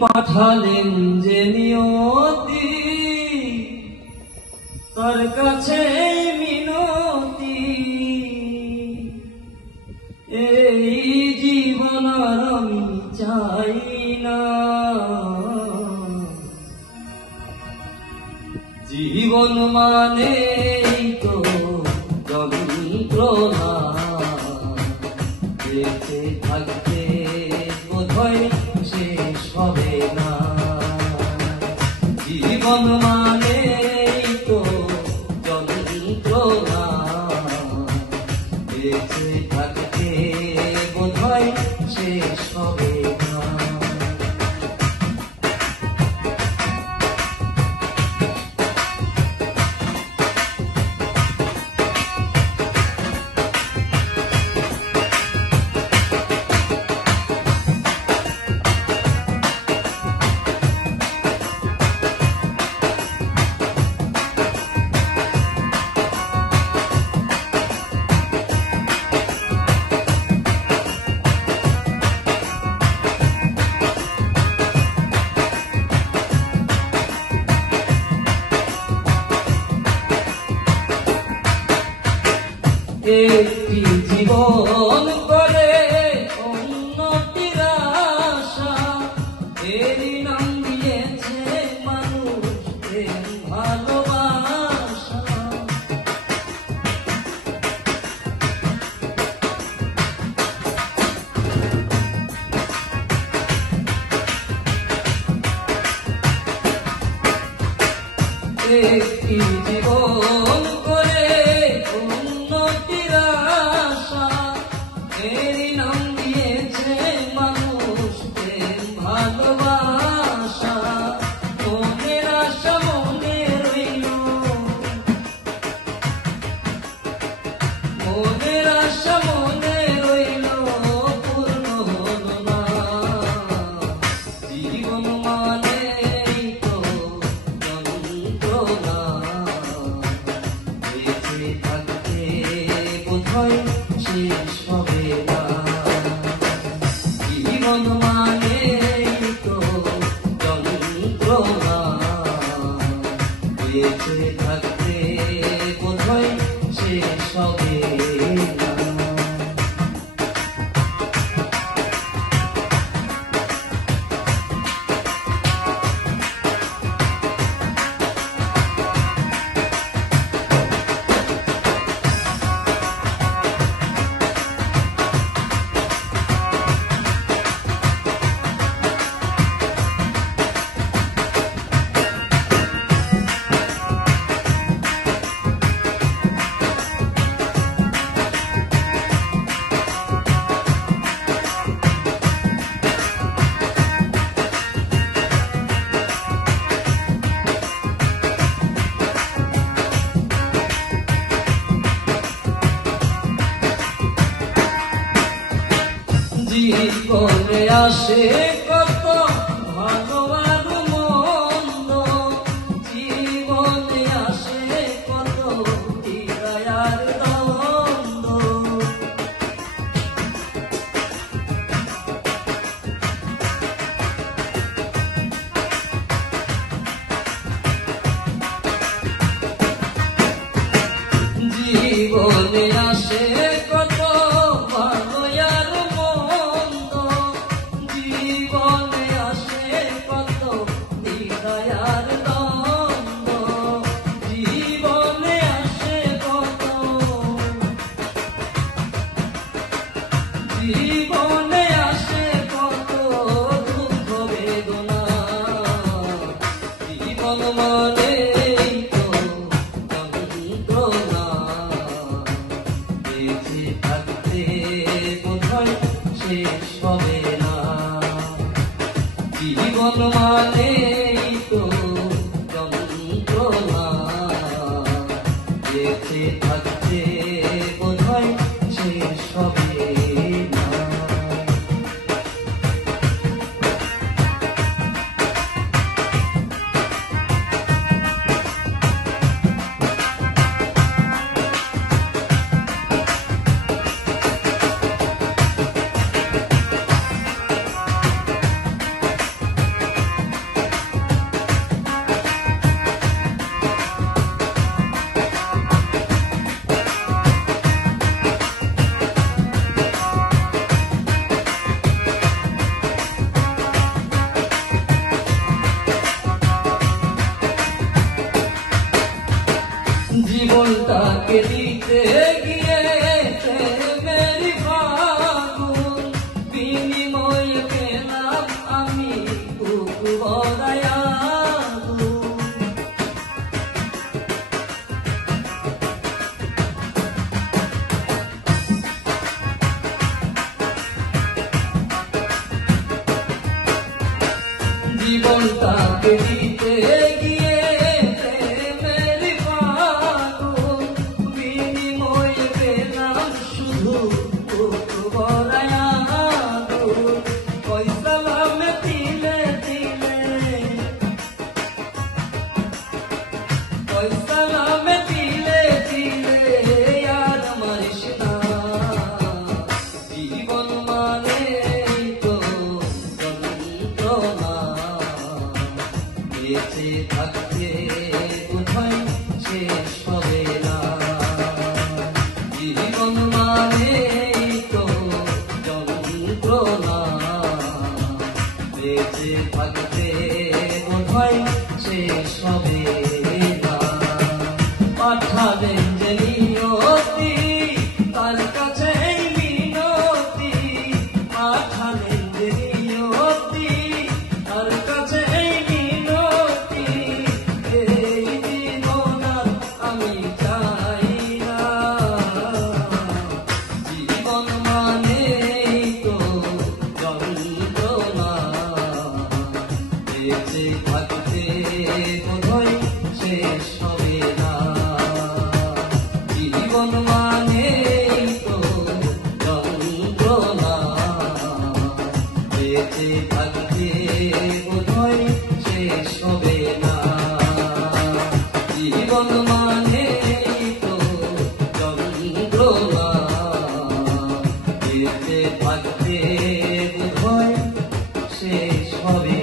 পাঠালেন যে নিয়তি, তার কাছে মিনতি, এই জীবন আর আমি চাই না। জীবন মানে তো যন্ত্রণা, বেঁচে থাকতে বোধহয় শেষ হবে না। জীবন মানে তো যন্ত্রণা, বেঁচে থাকতে বোধহয় শেষ হবে না। একটি জীবন করে উন্নতির আশা, এরই নাম দিয়েছে মানুষ প্রেম ভালোবাসা। একটি জীবন করে উন্নতির আশা, এরই নাম দিয়েছে মানুষ প্রেম ভালোবাসা। মনের আশা মনে রইল, মনের আশা মনে রইল, পূর্ণ হলো না। জীবন মানে তো যন্ত্রণা, বেঁচে থাকতে বোধহয় শেষ হবে না। জীবন মানে তো যন্ত্রণা, বেঁচে থাকতে বোধহয় শেষ হবে না। জীবনে আসে কত ভালো আর মন্দ, জীবনে আসে কত হৃদয় আর দ্বন্দ্ব। জীবনে আসে কত ভালো আর মন্দ, জীবনে আসে কত হৃদয় আর দ্বন্দ্ব। জীবনে আসে কত, জীবনে আসে কত দুঃখ বেদনা। জীবন মানে তো যন্ত্রণা, বেঁচে থাকতে বোধহয় শেষ হবে না। জীবন মানে তো যন্ত্রণা, বেঁচে থাকতে বোধহয় শেষ হবে না। জীবনটাকে দিতে গিয়ে মেরি ফাগুন বিনিময়ে পেলাম আমি বুক ভরায় আগুন। জীবনটাকে দিতে গিয়ে মেরি ফাগুন বিনিময়ে পেলাম শুধু বুক ভরায় আগুন। ওই সালামে তিলে তিলে, ওই সালামে তিলে তিলে আর মারিস না। জীবন মানে তো যন্ত্রণা, বেঁচে থাকতে কোথায় শেষ হবে না। জীবন মানে তো যন্ত্রণা, বেঁচে থাকতে কোথায় শেষ হবে না। পাঠালেন যে নিয়তি তার কাছে এই মিনতি, পাঠালেন যে নিয়তি তার কাছে এই মিনতি। এই জীবন আর আমি চাই না। জীবন মানে তো যন্ত্রণা, বেঁচে থাকতে বোধহয় শেষ হবে না। জীবন মানে তো যন্ত্রণা, বেঁচে থাকতে বোধহয় শেষ হবে না। জীবন মানে তো যন্ত্রণা, বেঁচে থাকতে বোধহয় শেষ হবে